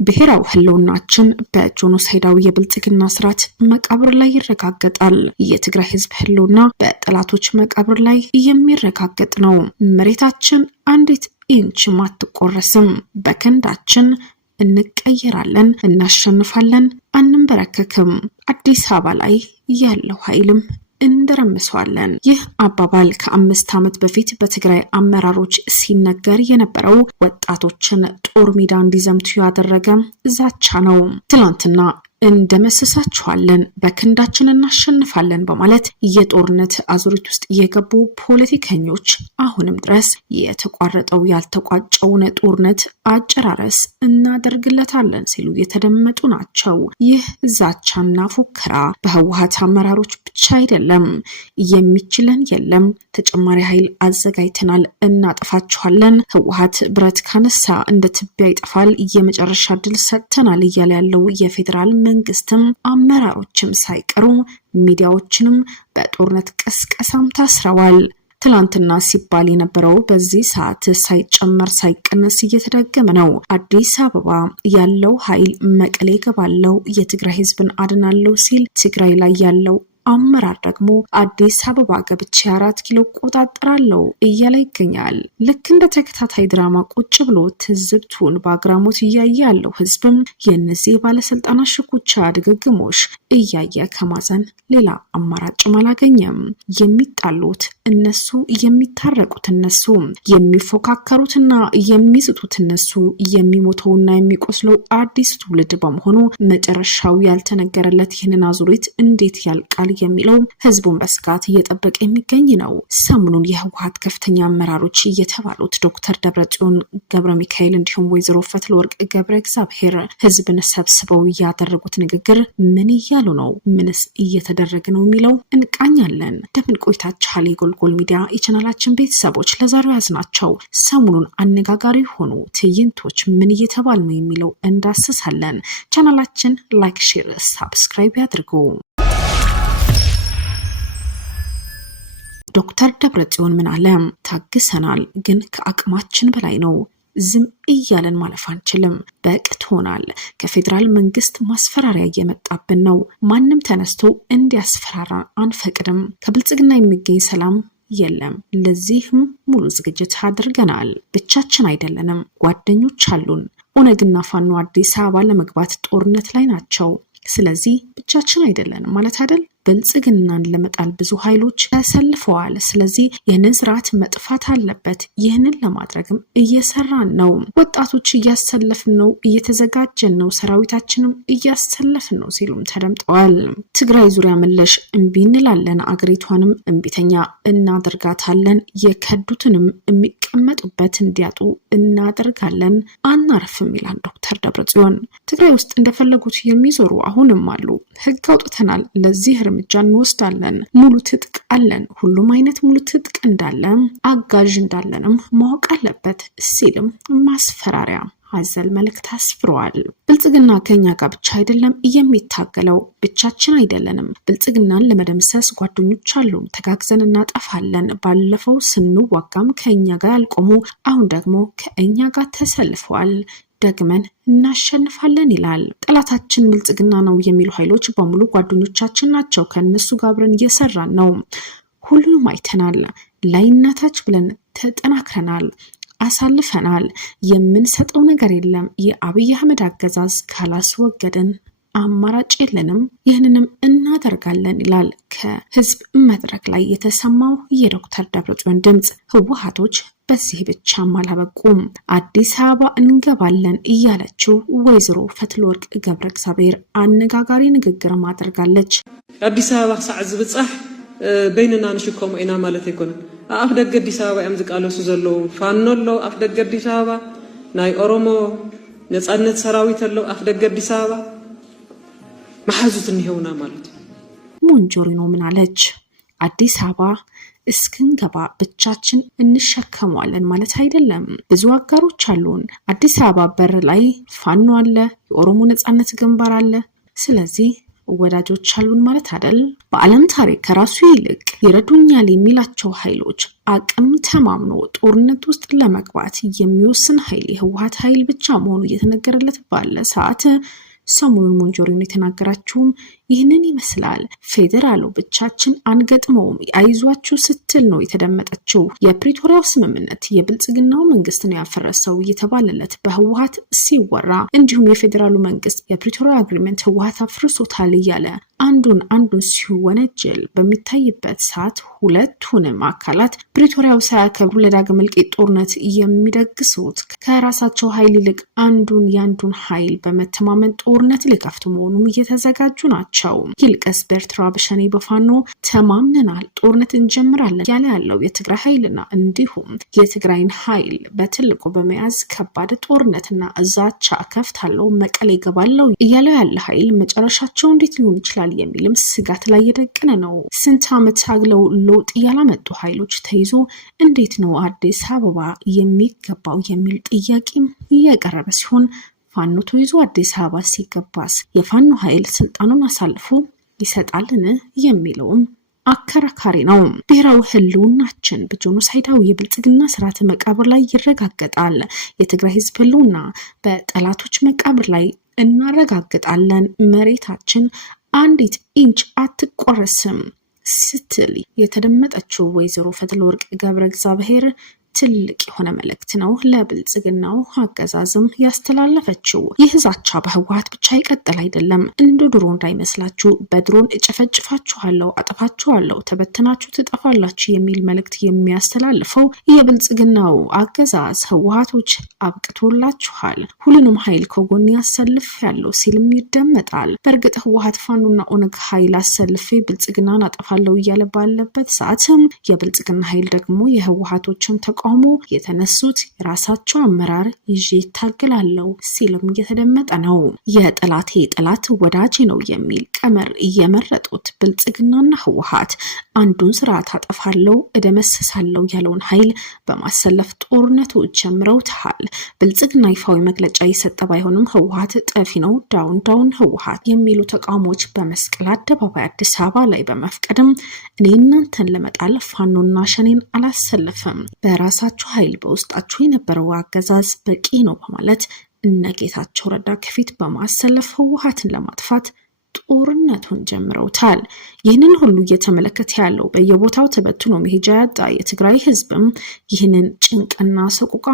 ብሔራዊ ህልውናችን በጄኖሳይዳዊ የብልጽግና ስርዓት መቃብር ላይ ይረጋገጣል። የትግራይ ህዝብ ህልውና በጠላቶች መቃብር ላይ የሚረጋገጥ ነው። መሬታችን አንዲት ኢንች ማትቆረስም። በከንዳችን እንቀየራለን፣ እናሸንፋለን፣ አንበረከክም። አዲስ አበባ ላይ ያለው ኃይልም እንደረምሰዋለን። ይህ አባባል ከ5 ዓመት በፊት በትግራይ አመራሮች ሲነገር የነበረው ወጣቶችን ጦር ሜዳ እንዲዘምቱ ያደረገ ዛቻ ነው። ትላንትና እንደመሰሳችኋለን፣ በክንዳችን እናሸንፋለን በማለት የጦርነት አዙሪት ውስጥ የገቡ ፖለቲከኞች አሁንም ድረስ የተቋረጠው ያልተቋጨውን ጦርነት አጨራረስ እናደርግለታለን ሲሉ የተደመጡ ናቸው። ይህ ዛቻና ፉከራ በህወሓት አመራሮች ብቻ አይደለም። የሚችለን የለም፣ ተጨማሪ ኃይል አዘጋጅተናል፣ እናጠፋችኋለን፣ ህወሓት ብረት ካነሳ እንደ ትቢያ ይጠፋል፣ የመጨረሻ ድል ሰጥተናል እያለ ያለው የፌዴራል መንግስትም አመራሮችም ሳይቀሩ ሚዲያዎችንም በጦርነት ቀስቀሳም ታስረዋል። ትላንትና ሲባል የነበረው በዚህ ሰዓት ሳይጨመር ሳይቀነስ እየተደገመ ነው። አዲስ አበባ ያለው ኃይል መቀሌ ገባለው፣ የትግራይ ህዝብን አድናለው ሲል ትግራይ ላይ ያለው አመራር ደግሞ አዲስ አበባ ገብቼ 4 ኪሎ ቆጣጠራለው እያለ ይገኛል። ልክ እንደ ተከታታይ ድራማ ቁጭ ብሎ ትዝብቱን በአግራሞት እያየ ያለው ህዝብም የነዚህ ባለስልጣናት ሽኩቻ ድግግሞሽ እያየ ከማዘን ሌላ አማራጭም አላገኘም። የሚጣሉት እነሱ፣ የሚታረቁት እነሱ፣ የሚፎካከሩትና የሚስጡት እነሱ፣ የሚሞተውና የሚቆስለው አዲስ ትውልድ በመሆኑ መጨረሻው ያልተነገረለት ይህንን አዙሪት እንዴት ያልቃል የሚለው ህዝቡን በስጋት እየጠበቀ የሚገኝ ነው። ሰሞኑን የህወሓት ከፍተኛ አመራሮች እየተባሉት ዶክተር ደብረጽዮን ገብረ ሚካኤል እንዲሁም ወይዘሮ ፈትለወርቅ ገብረ እግዚአብሔር ህዝብን ሰብስበው ያደረጉት ንግግር ምን እያሉ ነው? ምንስ እየተደረገ ነው የሚለው እንቃኛለን። እንደምን ቆይታችኋል? የጎልጎል ሚዲያ የቻናላችን ቤተሰቦች ለዛሬው ያዝናቸው ሰሞኑን አነጋጋሪ ሆኑ ትዕይንቶች ምን እየተባሉ ነው የሚለው እንዳስሳለን። ቻናላችን ላይክ፣ ሼር፣ ሰብስክራይብ ያድርጉ። ዶክተር ደብረጽዮን ምን አለ? ታግሰናል፣ ግን ከአቅማችን በላይ ነው። ዝም እያለን ማለፍ አንችልም። በቅቶናል። ከፌዴራል መንግስት ማስፈራሪያ እየመጣብን ነው። ማንም ተነስቶ እንዲያስፈራራ አንፈቅድም። ከብልጽግና የሚገኝ ሰላም የለም። ለዚህም ሙሉ ዝግጅት አድርገናል። ብቻችን አይደለንም፣ ጓደኞች አሉን። ኦነግና ፋኖ አዲስ አበባ ለመግባት ጦርነት ላይ ናቸው። ስለዚህ ብቻችን አይደለንም ማለት አይደል? ብልጽግናን ለመጣል ብዙ ኃይሎች ተሰልፈዋል። ስለዚህ ይህንን ስርዓት መጥፋት አለበት። ይህንን ለማድረግም እየሰራን ነው። ወጣቶች እያሰለፍን ነው፣ እየተዘጋጀን ነው፣ ሰራዊታችንም እያሰለፍን ነው ሲሉም ተደምጠዋል። ትግራይ ዙሪያ መለሽ እምቢ እንላለን፣ አገሪቷንም እምቢተኛ እናደርጋታለን፣ የከዱትንም የሚቀመጡበት እንዲያጡ እናደርጋለን፣ አናርፍም ይላል ዶክተር ደብረጽዮን። ትግራይ ውስጥ እንደፈለጉት የሚዞሩ አሁንም አሉ። ህግ አውጥተናል፣ ለዚህ እርምጃ እንወስዳለን፣ ሙሉ ትጥቅ አለን፣ ሁሉም አይነት ሙሉ ትጥቅ እንዳለ አጋዥ እንዳለንም ማወቅ አለበት ሲልም ማስፈራሪያ አዘል መልእክት አስፍረዋል። ብልጽግና ከኛ ጋር ብቻ አይደለም የሚታገለው፣ ብቻችን አይደለንም። ብልጽግናን ለመደምሰስ ጓደኞች አሉ፣ ተጋግዘን እናጠፋለን። ባለፈው ስንዋጋም ከኛ ጋር ያልቆሙ አሁን ደግሞ ከኛ ጋር ተሰልፈዋል፣ ደግመን እናሸንፋለን ይላል። ጠላታችን ብልጽግና ነው የሚሉ ኃይሎች በሙሉ ጓደኞቻችን ናቸው። ከነሱ ጋር አብረን እየሰራን ነው። ሁሉንም አይተናል። ላይናታች ብለን ተጠናክረናል፣ አሳልፈናል። የምንሰጠው ነገር የለም። የአብይ አህመድ አገዛዝ ካላስወገደን አማራጭ የለንም፣ ይህንንም እናደርጋለን ይላል ከህዝብ መድረክ ላይ የተሰማው የዶክተር ደብረጽዮን ድምጽ። ህወሓቶች በዚህ ብቻም አላበቁም። አዲስ አበባ እንገባለን እያለችው ወይዘሮ ፈትለወርቅ ገብረ እግዚአብሔር አነጋጋሪ ንግግር አድርጋለች። አዲስ አበባ ሳዕ ዝብጻሕ በይንና ንሽከሙ ኢና ማለት አይኮነን። አፍ ደገ አዲስ አበባ ያም ዝቃለሱ ዘለው ፋኖ ለው አፍ ደገ አዲስ አበባ ናይ ኦሮሞ ነጻነት ሰራዊት ለው አፍ ደገ አዲስ አበባ ማሐዙት እንሄውና ማለት ሞንጆሪኖ ምን አለች? አዲስ አበባ እስክንገባ ብቻችን እንሸከመዋለን ማለት አይደለም። ብዙ አጋሮች አሉን። አዲስ አበባ በር ላይ ፋኖ አለ፣ የኦሮሞ ነጻነት ግንባር አለ። ስለዚህ ወዳጆች አሉን ማለት አይደል? በዓለም ታሪክ ከራሱ ይልቅ ይረዱኛል የሚላቸው ኃይሎች አቅም ተማምኖ ጦርነት ውስጥ ለመግባት የሚወስን ኃይል የህወሓት ኃይል ብቻ መሆኑ እየተነገረለት ባለ ሰዓት ሰሞኑን ሞንጆሪኖ የተናገራችውም ይህንን ይመስላል። ፌዴራሉ ብቻችን አንገጥመውም አይዟችሁ ስትል ነው የተደመጠችው። የፕሪቶሪያው ስምምነት የብልጽግናው መንግስትን ያፈረሰው እየተባለለት በህወሓት ሲወራ፣ እንዲሁም የፌዴራሉ መንግስት የፕሪቶሪያ አግሪመንት ህወሓት አፍርሶታል እያለ አንዱን ሲወነጀል በሚታይበት ሰዓት ሁለቱንም አካላት ፕሪቶሪያው ሳያከብሩ ለዳግም እልቂት ጦርነት የሚደግሱት ከራሳቸው ኃይል ይልቅ ያንዱን ኃይል በመተማመን ጦርነት ሊከፍቱ መሆኑም እየተዘጋጁ ናቸው። ይልቀስ በኤርትራ በሸኔ በፋኖ ተማምነናል ጦርነት እንጀምራለን ያለ ያለው የትግራይ ኃይልና እንዲሁም የትግራይን ኃይል በትልቁ በመያዝ ከባድ ጦርነትና ዛቻ ከፍታለው መቀሌ ገባለው እያለ ያለ ኃይል መጨረሻቸው እንዴት ሊሆን ይችላል የሚልም ስጋት ላይ የደቀነ ነው። ስንት ዓመት ታግለው ለውጥ ያላመጡ ኃይሎች ተይዞ እንዴት ነው አዲስ አበባ የሚገባው የሚል ጥያቄም እያቀረበ ሲሆን ፋኖ ተይዞ አዲስ አበባ ሲገባስ የፋኖ ኃይል ስልጣኑን አሳልፎ ይሰጣልን የሚለውም አከራካሪ ነው። ብሔራዊ ህልውናችን በጄኖሳይዳዊ የብልጽግና ስርዓተ መቃብር ላይ ይረጋገጣል። የትግራይ ህዝብ ህልውና በጠላቶች መቃብር ላይ እናረጋግጣለን። መሬታችን አንዲት ኢንች አትቆረስም ስትል የተደመጠችው ወይዘሮ ፈትለወርቅ ገብረ እግዚአብሔር ትልቅ የሆነ መልእክት ነው ለብልጽግናው አገዛዝም ያስተላለፈችው። ይህ ዛቻ በህወሓት ብቻ ይቀጥል አይደለም። እንደ ድሮ እንዳይመስላችሁ በድሮን እጨፈጭፋችኋለሁ፣ አጥፋችኋለሁ፣ ተበተናችሁ ትጠፋላችሁ የሚል መልእክት የሚያስተላልፈው የብልጽግናው አገዛዝ ህወሓቶች አብቅቶላችኋል፣ ሁሉንም ኃይል ከጎን ያሰልፍ ያለው ሲልም ይደመጣል። በእርግጥ ህወሓት ፋኖና ኦነግ ኃይል አሰልፌ ብልጽግናን አጠፋለሁ እያለ ባለበት ሰዓትም የብልጽግና ኃይል ደግሞ የህወሓቶችን ተቃውሞ የተነሱት የራሳቸው አመራር ይዤ ይታገላለው ሲልም እየተደመጠ ነው። የጠላቴ ጠላት ወዳጄ ነው የሚል ቀመር እየመረጡት ብልጽግናና ህወሓት አንዱን ስርዓት አጠፋለው እደመስሳለው ያለውን ኃይል በማሰለፍ ጦርነቱ ጀምረውታል። ብልጽግና ይፋዊ መግለጫ የሰጠ ባይሆንም ህወሓት ጠፊ ነው ዳውን ህወሓት የሚሉ ተቃውሞች በመስቀል አደባባይ አዲስ አበባ ላይ በመፍቀድም እኔ እናንተን ለመጣል ፋኖና ሸኔን አላሰለፈም በራሳችሁ ኃይል በውስጣችሁ የነበረው አገዛዝ በቂ ነው በማለት እነጌታቸው ረዳ ከፊት በማሰለፍ ህወሓትን ለማጥፋት ጦርነቱን ጀምረውታል። ይህንን ሁሉ እየተመለከተ ያለው በየቦታው ተበትኖ መሄጃ ያጣ የትግራይ ህዝብም ይህንን ጭንቅና ሰቆቃ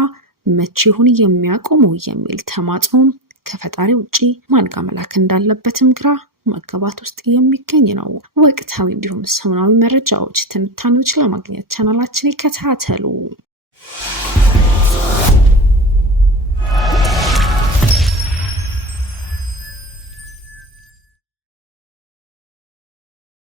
መቼ ይሁን የሚያቆመው የሚል ተማጽኖ ከፈጣሪ ውጪ ማን ጋር መላክ እንዳለበትም ግራ መገባት ውስጥ የሚገኝ ነው። ወቅታዊ እንዲሁም ሰሞናዊ መረጃዎች፣ ትንታኔዎች ለማግኘት ቻናላችንን ይከታተሉ።